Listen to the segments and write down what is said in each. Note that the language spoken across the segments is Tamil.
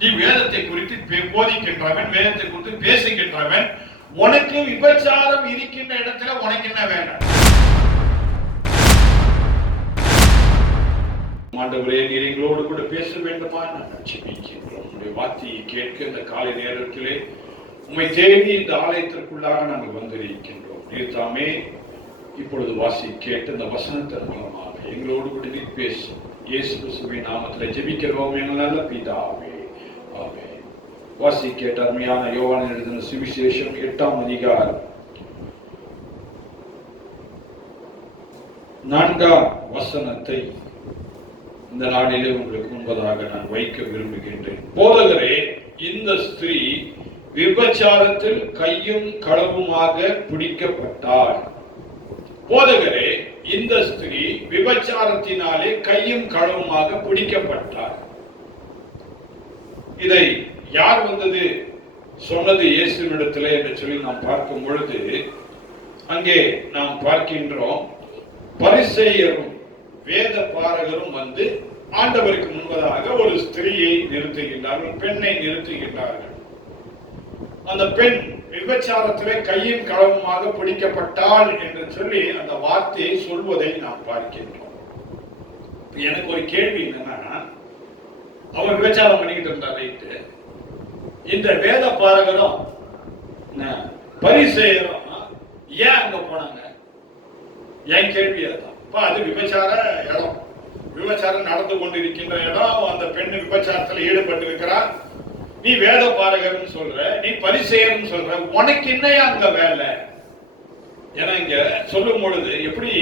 நீ வேதத்தை குறித்து போதிக்கின்றவன் வேதத்தை குறித்து பேசுகின்றவன் உனக்கு விபச்சாரம் இருக்கின்ற இடத்துல உனக்கு என்ன வேண்டாம் ஆண்டவரே நீர் எங்களோடு கூட பேச வேண்டுமா? நாங்கள் ஜெபிக்கின்றோம் உங்களுடைய வார்த்தையை கேட்க இந்த காலை நேரத்திலே உண்மை தேடி இந்த ஆலயத்திற்குள்ளாக நாங்கள் வந்திருக்கின்றோம். நீர் தாமே இப்பொழுது வாசி கேட்டு இந்த வசனத்தின் மூலமாக எங்களோடு கூட நீர் பேசும். இயேசு கிறிஸ்துவின் நாமத்தில் ஜெபிக்கிறோம் எங்கள் நல்ல பிதாவே. வாசிக்க அருமையான யோவான் எழுதின சுவிசேஷம் எட்டாம் அதிகாரம். நான்காம் வசனத்தை இந்த நாளிலே உங்களுக்கு முன்பதாக நான் வைக்க விரும்புகின்றேன். போதகரே இந்த ஸ்திரீ விபச்சாரத்தில் கையும் களவுமாக பிடிக்கப்பட்டாள். போதகரே இந்த ஸ்திரீ விபச்சாரத்தினாலே கையும் களவுமாக பிடிக்கப்பட்டார் இதை யார் வந்தது சொன்னது இயேசுவினிடத்திலே என்று சொல்லி நாம் பார்க்கும் பொழுது அங்கே நாம் பார்க்கின்றோம் பரிசெயரும் வேத பாரகரும் வந்து ஆண்டவருக்கு முன்பதாக ஒரு ஸ்திரீயை நிறுத்துகின்றார்கள் பெண்ணை நிறுத்துகின்றார்கள். அந்த பெண் விபச்சாரத்திலே கையின் களவுமாக பிடிக்கப்பட்டாள் என்று சொல்லி அந்த வார்த்தையை சொல்வதை நாம் பார்க்கின்றோம். எனக்கு ஒரு கேள்வி என்னன்னா அவன் விபச்சாரம் பண்ணிக்கிட்டு இந்த வேத பாரகரும் பரிசெயரும்? ஏன் அங்க போனாங்க? என் கேள்வி அதுதான். அப்ப அது விபச்சார இடம். விபச்சாரம் நடந்து கொண்டிருக்கின்ற இடம் அந்த பெண் விபச்சாரத்துல ஈடுபட்டு இருக்கிறார் நீ வேத பாரகர்னு சொல்ற நீ பரிசெயர்னு சொல்ற உனக்கு என்னையா அங்க வேலை? ஏன்னா இங்க சொல்லும் பொழுது எப்படி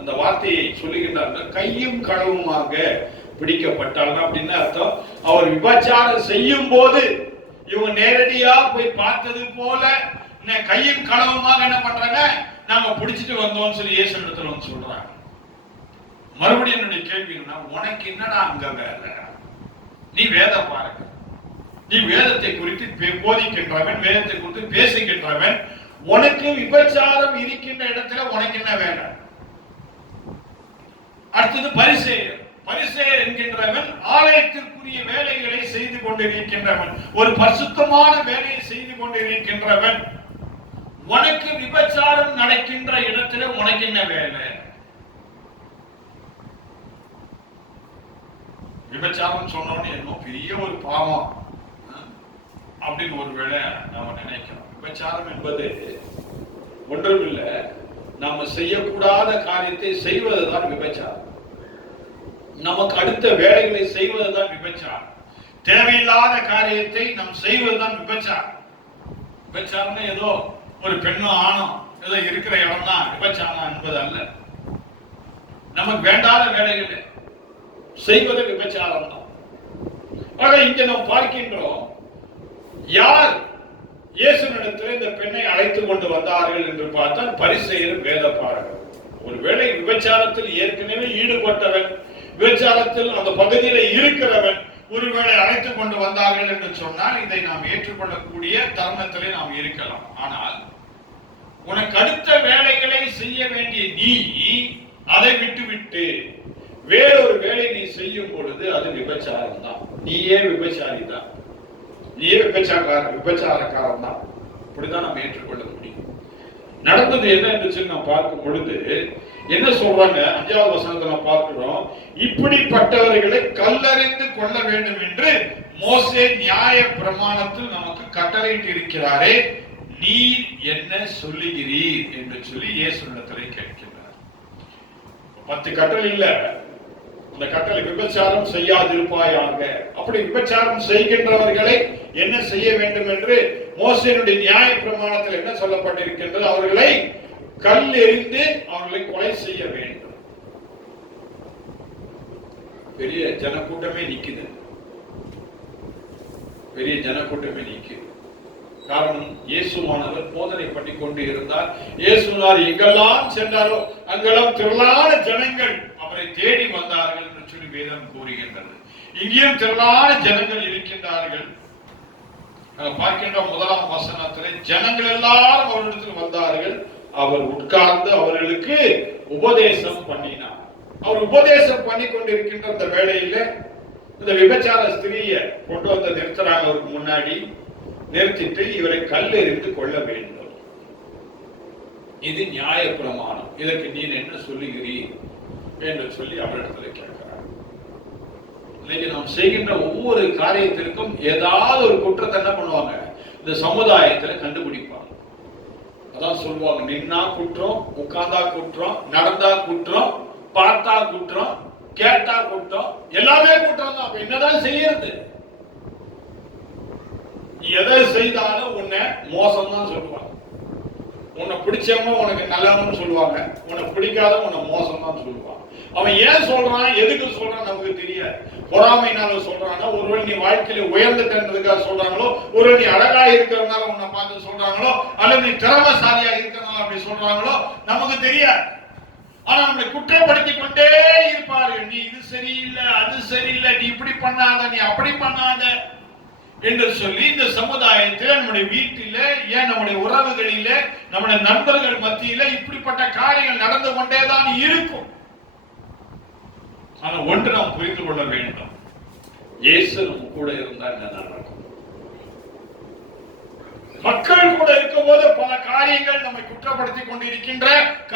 அந்த வார்த்தையை சொல்லுகின்றார்கள்? கையும் களவுமாக பிடிக்கப்பட்டால் அப்படின்னு அர்த்தம். அவர் விபச்சாரம் செய்யும் போது இவங்க நேரடியா போய் பார்த்தது போல என்ன கையும் களவுமாக என்ன பண்றாங்க? நாம பிடிச்சிட்டு வந்தோம்னு சொல்லி இயேசு இடத்துல வந்து சொல்றாங்க மறுபடியும் என்னுடைய கேள்வி என்ன உனக்கு என்னடா அங்க வேலை? நீ வேத பாருங்க. நீ வேதத்தை குறித்து பே- போதிக்கின்றவன் வேதத்தை குறித்து பேசுகின்றவன். உனக்கு விபச்சாரம் இருக்கின்ற இடத்துல உனக்கு என்ன வேலை? அடுத்தது பரிசேயர். பரிசேயர் என்கின்றவன் கொண்டிருக்கின்றவன். ஒரு பரிசுத்தமான வேலையை செய்து கொண்டிருக்கின்றவன். உனக்கு விபச்சாரம் நடக்கின்ற இடத்துல உனக்கு என்ன வேலை? விபச்சாரம் சொன்னோன்னு என்னமோ பெரிய ஒரு பாவம். அப்படின்னு ஒருவேளை நாம நினைக்கிறோம். விபச்சாரம் என்பது ஒன்றுமில்லை. நாம செய்யக்கூடாத காரியத்தை செய்வதுதான் விபச்சாரம். நமக்கு அடுத்த வேலைகளை செய்வதுதான் விபச்சாரம். தேவையில்லாத காரியத்தை நாம் செய்வதுதான் விபச்சாரம். விபச்சாரம்னா ஏதோ ஒரு பெண்ணும் ஆணும் ஏதோ இருக்கிற இடம் தான் விபச்சாரம் என்பது அல்ல. நமக்கு வேண்டாத வேலைகளை செய்வது விபச்சாரம் தான். ஆக இங்க நாம் பார்க்கின்றோம் யார் இயேசுனிடத்தில் இந்த பெண்ணை அழைத்து கொண்டு வந்தார்கள் என்று பார்த்தால் பரிசெயரும் வேத பாரகர் ஒருவேளை விபச்சாரத்தில் ஏற்கனவே ஈடுபட்டவன் விபச்சாரத்தில் அந்த பகுதியில் இருக்கிறவன் ஒருவேளை அழைத்து கொண்டு வந்தார்கள் என்று சொன்னால் இதை நாம் ஏற்றுக்கொள்ளக்கூடிய தருணத்திலே நாம் இருக்கலாம். ஆனால் உனக்கு அடுத்த வேலைகளை செய்ய வேண்டிய நீ அதை விட்டுவிட்டு வேறொரு வேலை நீ செய்யும் பொழுது அது விபச்சாரம் தான் நீயே விபச்சாரி தான் நீயே விபச்சார விபச்சாரக்காரன் தான் இப்படிதான் நம்ம ஏற்றுக்கொள்ள முடியும். நடந்தது என்ன என்று சொல்லி நாம் பார்க்கும் பொழுது என்ன சொல்றாங்க? அஞ்சாவது வசனத்தை நாம் பார்க்கிறோம். இப்படிப்பட்டவர்களை கல்லறிந்து கொள்ள வேண்டும் என்று மோசே நியாய பிரமாணத்தில் நமக்கு கட்டளையிட்டு இருக்கிறாரே நீ என்ன சொல்லுகிறீர் என்று சொல்லி இயேசுனிடத்திலே கேட்கிறார் பத்து கட்டளை இல்ல. அந்த கட்டளை விபச்சாரம் செய்யாதிருப்பாயாக. அப்படி விபச்சாரம் செய்கின்றவர்களை என்ன செய்ய வேண்டும் என்று மோசேனுடைய நியாய பிரமாணத்தில் என்ன சொல்லப்பட்டிருக்கின்றது? அவர்களை கல் எறிந்து அவர்களை கொலை செய்ய வேண்டும். பெரிய ஜனக்கூட்டமே நிக்குது. பெரிய ஜனக்கூட்டமே நிக்குது காரணம் இயேசுவானவர் போதனை பண்ணி கொண்டு இருந்தார். இயேசுனார் எங்கெல்லாம் சென்றாரோ அங்கெல்லாம் திரளான ஜனங்கள் அவரை தேடி வந்தார்கள் என்று சொல்லி வேதம் கூறுகின்றது. இங்கேயும் திரளான ஜனங்கள் இருக்கின்றார்கள். பார்க்கின்ற முதலாம் வசனத்திலே ஜனங்கள் எல்லாரும் அவரிடத்தில் வந்தார்கள். அவர் உட்கார்ந்து அவர்களுக்கு உபதேசம் பண்ணினார். அவர் உபதேசம் பண்ணி கொண்டிருக்கின்ற அந்த வேளையில இந்த விபச்சார ஸ்திரீய கொண்டு வந்த நிறுத்தினாங்க அவருக்கு முன்னாடி நிறுத்திட்டு இவரை கல் எறிந்து கொள்ள வேண்டும். இது நியாய பிரமாணம். இதற்கு நீ என்ன சொல்லுகிறீர் என்று சொல்லி அவரிடத்துல கேட்கிறார். இன்னைக்கு நாம் செய்கின்ற ஒவ்வொரு காரியத்திற்கும் ஏதாவது ஒரு குற்றத்தை என்ன பண்ணுவாங்க? இந்த சமுதாயத்துல கண்டுபிடிப்பாங்க. அதான் சொல்லுவாங்க நின்னா குற்றம் உட்கார்ந்தா குற்றம் நடந்தா குற்றம் பார்த்தா குற்றம் கேட்டா குற்றம் எல்லாமே குற்றம் தான். அப்ப என்னதான் செய்யறது? நீ எதை செய்தாலும் உன்னை மோசம் தான் சொல்லுவாங்க. உன்னை பிடிச்சவங்க உனக்கு நல்லவன்னு சொல்லுவாங்க. உன்னை பிடிக்காத உன்னை மோசம் தான் சொல்லுவாங்க. அவன் ஏன் சொல்றான்? எதுக்கு சொல்றான் நமக்கு தெரியாது. பொறாமைனால சொல்றானா? ஒருவேளை நீ வாழ்க்கையில உயர்ந்துட்டன்றதுக்காக சொல்றாங்களோ? ஒருவேளை நீ அழகா இருக்கிறதுனால உன்னை பார்த்து சொல்றாங்களோ? அல்லது நீ திறமசாலியா இருக்கிறதுனால அப்படி சொல்றாங்களோ? நமக்கு தெரியாது. ஆனா நம்மளை குற்றப்படுத்தி கொண்டே இருப்பார்கள் நீ இது சரியில்லை அது சரியில்லை நீ இப்படி பண்ணாத நீ அப்படி பண்ணாத. என்று சொல்லி இந்த சமுதாயத்தில் நம்முடைய வீட்டில ஏன் நம்முடைய உறவுகளில நம்முடைய நண்பர்கள் மத்தியில இப்படிப்பட்ட காரியங்கள் நடந்து கொண்டேதான் இருக்கும். ஆனா ஒன்று நாம் புரிந்து கொள்ள வேண்டும். இயேசு நம்ம கூட இருந்தா என்ன நடக்கும்? மக்கள் கூட இருக்கும்போது பல காரியங்கள் நம்மை குற்றப்படுத்தி கொண்டிருக்கின்ற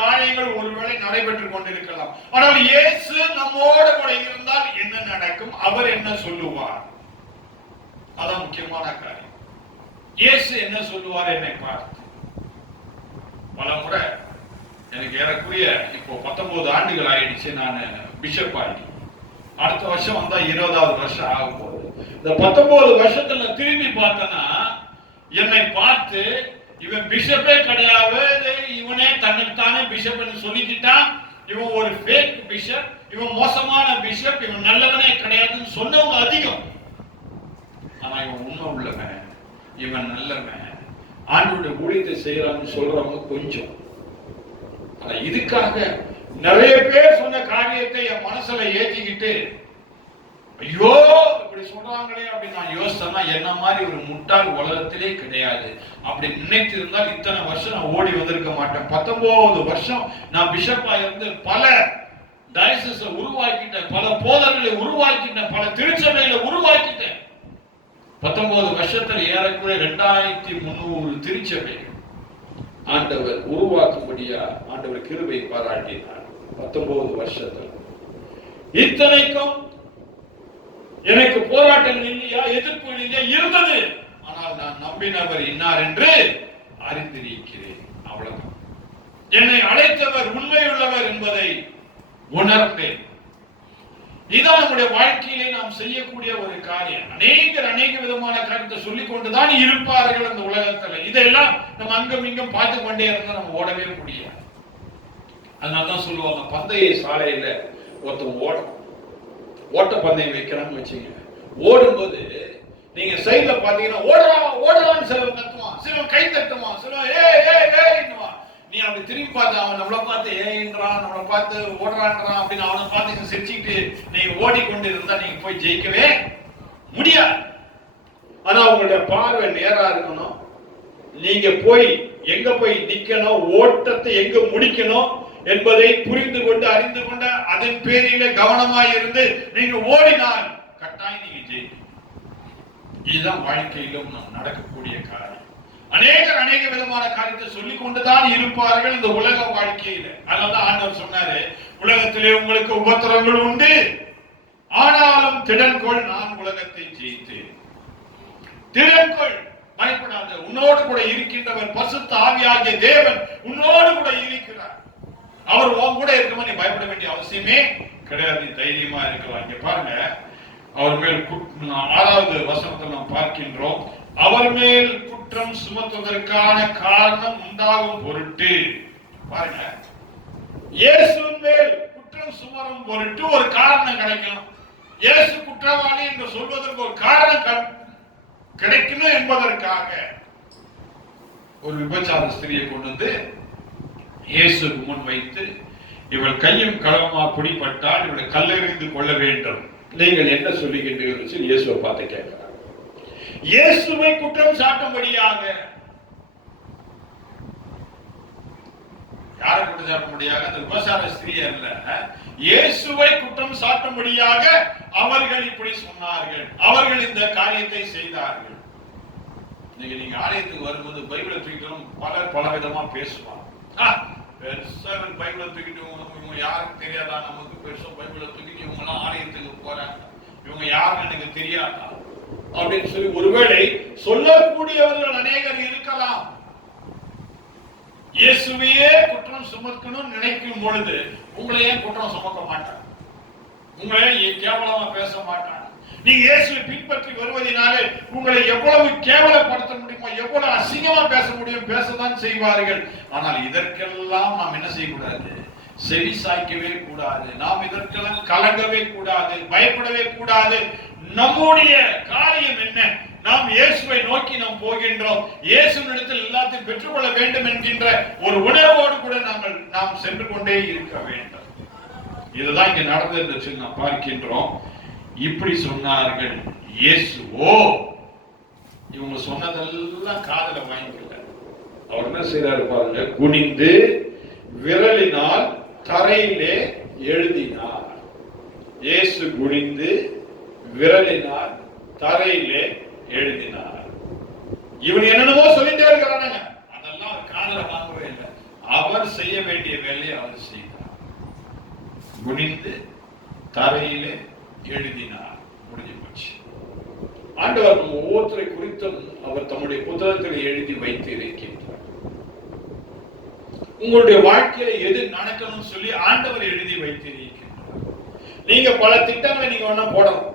காரியங்கள் ஒருவேளை நடைபெற்றுக் கொண்டிருக்கலாம். ஆனால் இயேசு நம்மோடு கூட இருந்தால் என்ன நடக்கும்? அவர் என்ன சொல்லுவார்? அதான் முக்கியமான காரியம். இயேசு என்ன சொல்லுவார் என்னை பார்த்து? பல முறை எனக்கு ஏறக்குரிய இப்போ பத்தொன்பது ஆண்டுகள் ஆயிடுச்சு நான் பிஷப் ஆகி. அடுத்த வருஷம் வந்தா இருபதாவது வருஷம் ஆக போகுது. இந்த பத்தொன்பது வருஷத்துல திரும்பி பார்த்தனா என்னை பார்த்து இவன் பிஷப்பே கிடையாது. இவனே தன்னைத்தானே பிஷப்னு சொல்லிக்கிட்டான். இவன் ஒரு ஃபேக் பிஷப் இவன் மோசமான பிஷப் இவன் நல்லவனே கிடையாதுன்னு சொன்னவங்க அதிகம். ஆனா இவன் உண்மை உள்ளவன் இவன் நல்லவன். ஆண்டோட ஊழியத்தை செய்யறான்னு சொல்றவங்க கொஞ்சம். ஆனா இதுக்காக நிறைய பேர் சொன்ன காரியத்தை என் மனசுல ஏத்திக்கிட்டு ஐயோ இப்படி சொல்றாங்களே அப்படின்னு நான் யோசிச்சேன்னா என்ன மாதிரி ஒரு முட்டாள் உலகத்திலே கிடையாது. அப்படி நினைத்திருந்தால் இத்தனை வருஷம் நான் ஓடி வந்திருக்க மாட்டேன். பத்தொன்பது வருஷம் நான் பிஷப்பா இருந்து பல டயசஸ உருவாக்கிட்டேன். பல போதர்களை உருவாக்கிட்டேன். பல திருச்சபைகளை உருவாக்கிட்டேன். பத்தொன்பது வருஷத்துல ஏறக்குறைய ரெண்டாயிரத்தி முந்நூறு திருச்சபை. ஆண்டவர் உருவாக்கும்படியா ஆண்டவர் கிருபை பாராட்டினார். பத்தொன்பது வருஷத்துல. இத்தனைக்கும் எனக்கு போராட்டங்கள் இல்லையா எதிர்ப்பு இல்லையா இருந்தது. ஆனால் நான் நம்பினவர் இன்னார் என்று அறிந்திருக்கிறேன். அவ்வளவுதான். என்னை அழைத்தவர் உண்மையுள்ளவர் என்பதை உணர்ந்தேன். இதுதான் நம்முடைய வாழ்க்கையிலே நாம் செய்யக்கூடிய ஒரு காரியம். அநேகர் அநேக விதமான காரியத்தை சொல்லிக் கொண்டுதான் இருப்பார்கள் அந்த உலகத்துல. இதெல்லாம் நம்ம அங்கும் இங்கும் பார்த்து கொண்டே இருந்தா நம்ம ஓடவே முடியாது. அதனாலதான் சொல்லுவாங்க பந்தய சாலையில ஒருத்தன் ஓடும் ஓட்ட பந்தயம் வைக்கிறான்னு வச்சுங்க. ஓடும்போது நீங்க சைட்ல பாத்தீங்கன்னா ஓடுறா ஓடுறான்னு சிலவன் கத்துவான் சிலவன் கை தட்டுவான் சிலவன் ஏ ஏ ஏன்னுவான் நீ அப்படி திரும்பி பார்த்து அவன் நம்மளை பார்த்து ஏன்றான் நம்மளை பார்த்து ஓடுறான்றான் அப்படின்னு அவனை பார்த்து சிரிச்சுக்கிட்டு நீ ஓடிக்கொண்டு இருந்தா நீங்க போய் ஜெயிக்கவே முடியாது. ஆனா உங்களுடைய பார்வை நேரா இருக்கணும். நீங்க போய் எங்க போய் நிக்கணும் ஓட்டத்தை எங்க முடிக்கணும் என்பதை புரிந்து கொண்டு அறிந்து கொண்ட அதன் பேரில கவனமாய் இருந்து நீங்க ஓடினால் கட்டாயம் நீங்க ஜெயிக்கும் இதுதான் வாழ்க்கையிலும் நாம் நடக்கக்கூடிய காரியம். அநேகர் அநேக விதமான காரியத்தை சொல்லிக் கொண்டுதான் இருப்பார்கள் இந்த உலக வாழ்க்கையில. அதனால ஆண்டவர் சொன்னாரு உலகத்திலே உங்களுக்கு உபத்திரங்கள் உண்டு. ஆனாலும் திடன்கொள் நான் உலகத்தை ஜெயித்தேன். திடன்கொள் பயப்படாத உன்னோடு கூட இருக்கின்றவர் பசுத்த ஆவியாகிய தேவன் உன்னோடு கூட இருக்கிறார். அவர் உன் கூட இருக்கமா? நீ பயப்பட வேண்டிய அவசியமே கிடையாது. நீ தைரியமா இருக்கலாம். இங்க பாருங்க அவர் மேல் குட்- ஆறாவது வசனத்தை நாம் பார்க்கின்றோம். அவர் மேல் குற்றம் சுமத்துவதற்கான காரணம் உண்டாகும் பொருட்டு. பாருங்க. இயேசுவின் மேல் குற்றம் சுமரும் பொருட்டு ஒரு காரணம் கிடைக்கும் இயேசு குற்றவாளி என்று சொல்வதற்கு ஒரு காரணம் கிடைக்கணும் என்பதற்காக. ஒரு விபச்சார ஸ்திரியை கொண்டு வந்து இயேசுக்கு முன் வைத்து இவள் கையும் களவுமா பிடிபட்டால் இவளை கல்லெறிந்து கொள்ள வேண்டும். நீங்கள் என்ன சொல்லுகின்றீர்கள் சொல்லி இயேசுவை பார்த்து கேட்க. இயேசுவை குற்றம் சாட்டும்படியாக. யாரை குற்றம் சாட்டும்படியாக? அந்த விபசார ஸ்திரீ அல்ல. இயேசுவை குற்றம் சாட்டும்படியாக அவர்கள் இப்படி சொன்னார்கள். அவர்கள் இந்த காரியத்தை செய்தார்கள். நீங்க நீங்க ஆலயத்துக்கு வரும்போது பைபிளை தூக்கிட்டு பலர் பல விதமா பேசுவாங்க பெருசா பைபிளை தூக்கிட்டு இவங்க இவங்க யாருக்கு தெரியாதா? நமக்கு பெருசா பைபிளை தூக்கிட்டு இவங்க எல்லாம் ஆலயத்துக்கு போறாங்க. இவங்க யாருன்னு எனக்கு தெரியாதா? அப்படின்னு சொல்லி ஒருவேளை சொல்லக்கூடியவர்கள் அநேகர் இருக்கலாம். இயேசுவையே குற்றம் சுமக்கணும்னு நினைக்கும் பொழுது உங்களை ஏன் குற்றம் சுமக்க மாட்டான் உங்களை ஏன் கேவலமா பேச மாட்டான் நீங்க இயேசுவை பின்பற்றி வருவதனாலே உங்களை எவ்வளவு கேவலப்படுத்த முடியுமோ எவ்வளவு அசிங்கமா பேச முடியும் பேசதான் செய்வார்கள். ஆனால் இதற்கெல்லாம் நாம் என்ன செய்யக்கூடாது? செவி சாய்க்கவே கூடாது. நாம் இதற்கெல்லாம் கலங்கவே கூடாது. பயப்படவே கூடாது. நம்முடைய காரியம் என்ன? நாம் இயேசுவை நோக்கி நாம் போகின்றோம். இயேசுவினிடத்தில் எல்லாத்தையும் பெற்றுக்கொள்ள வேண்டும் என்கின்ற ஒரு உணர்வோடு கூட நாங்கள் நாம் சென்று கொண்டே இருக்க வேண்டும். இதுதான் இங்க நடந்திருந்துச்சு நாம் பார்க்கின்றோம். இப்படி சொன்னார்கள் இயேசுவோ! இவங்க சொன்னதெல்லாம் காதல வாங்கிக்கல. அவர் என்ன செய்யறாரு பாருங்க குனிந்து விரலினால் தரையிலே எழுதினார். இயேசு குனிந்து விரலினால் தரையிலே எழுதினார். இவன் என்னென்னமோ சொல்லிட்டே இருக்கிறானுங்க. அதெல்லாம் அவர் காதல வாங்கவே இல்லை. அவர் செய்ய வேண்டிய வேலையை அவர் செய்தார். குனிந்து தரையிலே எழுதினார். முடிஞ்சு போச்சு. ஆண்டவர் ஒவ்வொருத்தரை குறித்தும் அவர் தம்முடைய புத்தகத்தில் எழுதி வைத்து இருக்கின்றார். உங்களுடைய வாழ்க்கையில எது நடக்கணும்னு சொல்லி ஆண்டவர் எழுதி வைத்திருக்கின்றார் நீங்க பல திட்டங்களை நீங்க வேணா போடணும்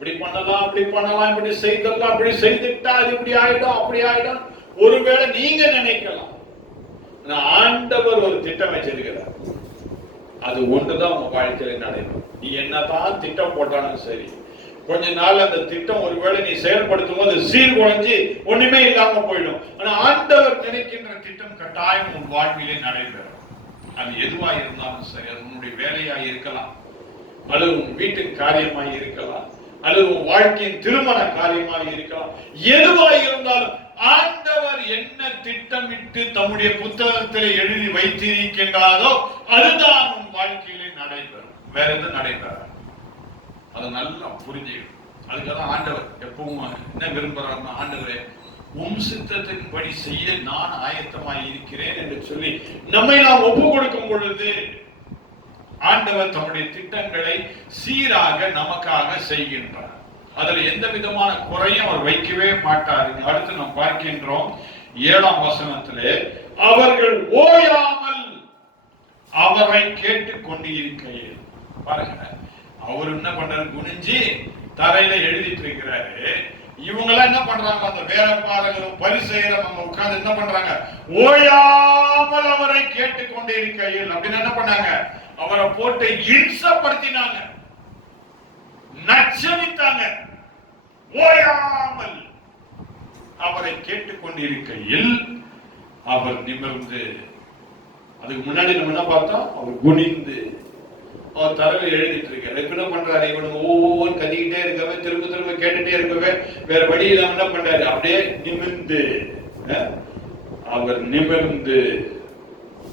இப்படி பண்ணலாம் அப்படி பண்ணலாம் இப்படி செய்தலாம் அப்படி செய்துட்டா அது இப்படி ஆயிடும் அப்படி ஆயிடும். ஒருவேளை நீங்க நினைக்கலாம். ஆண்டவர் ஒரு திட்டம் வச்சிருக்கிறார். அது ஒன்றுதான் உங்க வாழ்க்கையில நடைபெறும். நீ என்னதான் திட்டம் போட்டாலும் சரி கொஞ்ச நாள் அந்த திட்டம் ஒருவேளை நீ செயல்படுத்தும் போது சீர்குலைஞ்சு ஒண்ணுமே இல்லாம போயிடும். ஆனா ஆண்டவர் நினைக்கின்ற திட்டம் கட்டாயம் உன் வாழ்விலே நடைபெறும். அது எதுவா இருந்தாலும் சரி அது உன்னுடைய வேலையா இருக்கலாம். அல்லது உன் வீட்டின் காரியமாய் இருக்கலாம். அல்லது உன் வாழ்க்கையின் திருமண காரியமாக இருக்கலாம். எதுவாக இருந்தாலும் ஆண்டவர் என்ன திட்டமிட்டு தம்முடைய புத்தகத்தில் எழுதி வைத்திருக்கின்றாரோ அதுதான் உன் வாழ்க்கையிலே நடைபெறும். வேற எதுவும் நடைபெறாது. அதை நல்லா புரிஞ்சுக்கணும். அதுக்காக தான் ஆண்டவர் எப்பவும் என்ன விரும்புறாருன்னா ஆண்டவரே உம் சித்தத்தின்படி செய்ய நான் ஆயத்தமாய் இருக்கிறேன் என்று சொல்லி நம்மை நாம் ஒப்பு கொடுக்கும் பொழுது ஆண்டவர் தம்முடைய திட்டங்களை சீராக நமக்காக செய்கின்றார். அதுல எந்த விதமான குறையும் அவர் வைக்கவே மாட்டார். அடுத்து நாம் பார்க்கின்றோம் ஏழாம் வசனத்திலே அவர்கள் ஓயாமல் அவரை கேட்டு கொண்டு இருக்கையே பாருங்க அவர் என்ன பண்றாரு? குனிஞ்சு தரையில எழுதிட்டு இருக்கிறாரு இவங்க எல்லாம் என்ன பண்றாங்க? அந்த வேலைப்பாளர்களும் பரிசெயரும் அவங்க உட்கார்ந்து என்ன பண்றாங்க? ஓயாமல் அவரை கேட்டுக் கொண்டிருக்கையில். அப்படின்னு என்ன பண்ணாங்க? அவரை போட்டு இம்சப்படுத்தினாங்க. நச்சரித்தாங்க. ஓயாமல் அவரை கேட்டுக்கொண்டிருக்கையில் அவர் நிமிர்ந்து அதுக்கு முன்னாடி நம்ம என்ன பார்த்தோம்? அவர் குனிந்து அவர் தரவில் எழுதிட்டு இருக்காரு. என்ன பண்றாரு? இவனுக்கு ஒவ்வொரு கத்திக்கிட்டே இருக்கவே திரும்ப திரும்ப கேட்டுட்டே இருக்கவே வேற வழி இல்லாம என்ன பண்றாரு? அப்படியே நிமிர்ந்து அவர் நிமிர்ந்து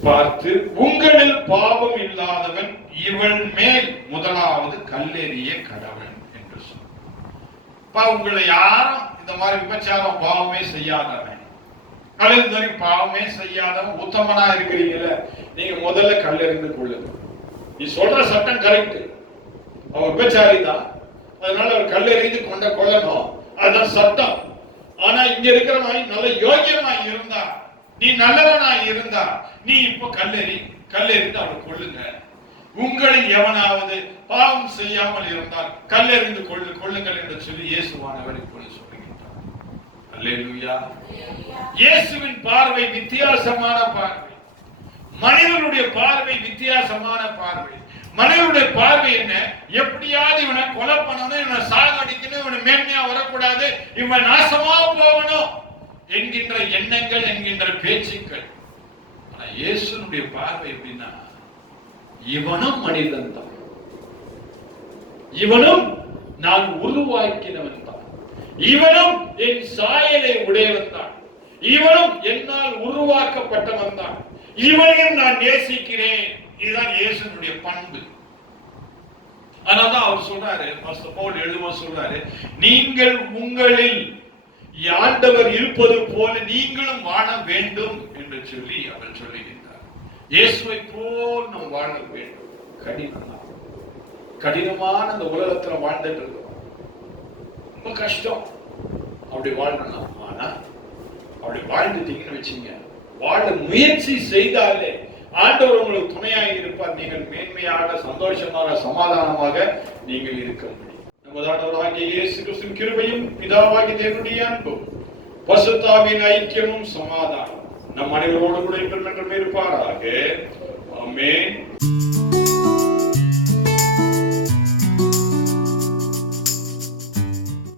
பார்த்து உங்களில் பாவம் இல்லாதவன் இவன் மேல் முதலாவது கல்லெறிய கடவன் என்று சொன்ன உங்களை யாரும் இந்த மாதிரி விபச்சாரம் பாவமே செய்யாதவன். அல்லது இந்த மாதிரி பாவமே செய்யாதவன் உத்தமனா இருக்கிறீங்கள. நீங்க முதல்ல கல்லெறிந்து கொள்ளுங்க. நீ சொல்ற சட்டம் கரெக்ட் அவர் விபச்சாரி தான் அதனால அவர் கல்லெறிந்து கொண்ட கொள்ளணும். அதுதான் சட்டம். ஆனா இங்க மாதிரி நல்ல யோகியமா இருந்தா நீ நல்லவனா இருந்தா நீ இப்ப கல்லெறி கல்லெறிந்து அவளை கொள்ளுங்க உங்களில் எவனாவது பாவம் செய்யாமல் இருந்தால் கல்லெறிந்து கொள்ளு கொள்ளுங்கள் என்று சொல்லி இயேசுவானவர் இப்பொழுது சொல்லுகின்றார். அல்லேலூயா. இயேசுவின் பார்வை வித்தியாசமான பார்வை. மனிதனுடைய பார்வை வித்தியாசமான பார்வை. மனிதனுடைய பார்வை என்ன? எப்படியாவது இவனை கொலை பண்ணணும் இவனை சாகடிக்கணும் இவனை மேன்மையா வரக்கூடாது இவன் நாசமா போகணும். என்கின்ற எண்ணங்கள் என்கின்ற பேச்சுக்கள். ஆனா இயேசுனுடைய பார்வை எப்படின்னா இவனும் மனிதன் தான். இவனும் நான் உருவாக்கினவன் தான். இவனும் என் சாயலை உடையவன் தான். இவனும் என்னால் உருவாக்கப்பட்டவன் தான். இவனையும் நான் நேசிக்கிறேன். இதுதான் இயேசுனுடைய பண்பு. அதனால்தான் அவர் சொல்றாரு பஸ்த பவுல் எழுதுவோம் சொல்றாரு நீங்கள் உங்களில் ஆண்டவர் இருப்பது போல நீங்களும் வாழ வேண்டும் என்று சொல்லி அவர் சொல்லுகின்றார் இயேசுவை போல் நாம் வாழ வேண்டும். கடினம்? கடினமான அந்த உலகத்துல வாழ்ந்துட்டு இருக்கோம். ரொம்ப கஷ்டம். அப்படி வாழணும் ஆனா அப்படி வாழ்ந்துட்டீங்கன்னு வச்சுங்க வாழ முயற்சி செய்தாலே ஆண்டவர் உங்களுக்கு துணையாக இருப்பார். நீங்கள் மேன்மையாக சந்தோஷமாக சமாதானமாக நீங்கள் இருக்க முடியும். நமது இயேசு கிறிஸ்துவின் கிருபையும் பிதாவாகிய தேவனுடைய அன்பும் பசுத்தாவின் ஐக்கியமும் சமாதானம் நம் அனைவரோடு கூட இன்றும் என்றும் இருப்பாராக ஆமென்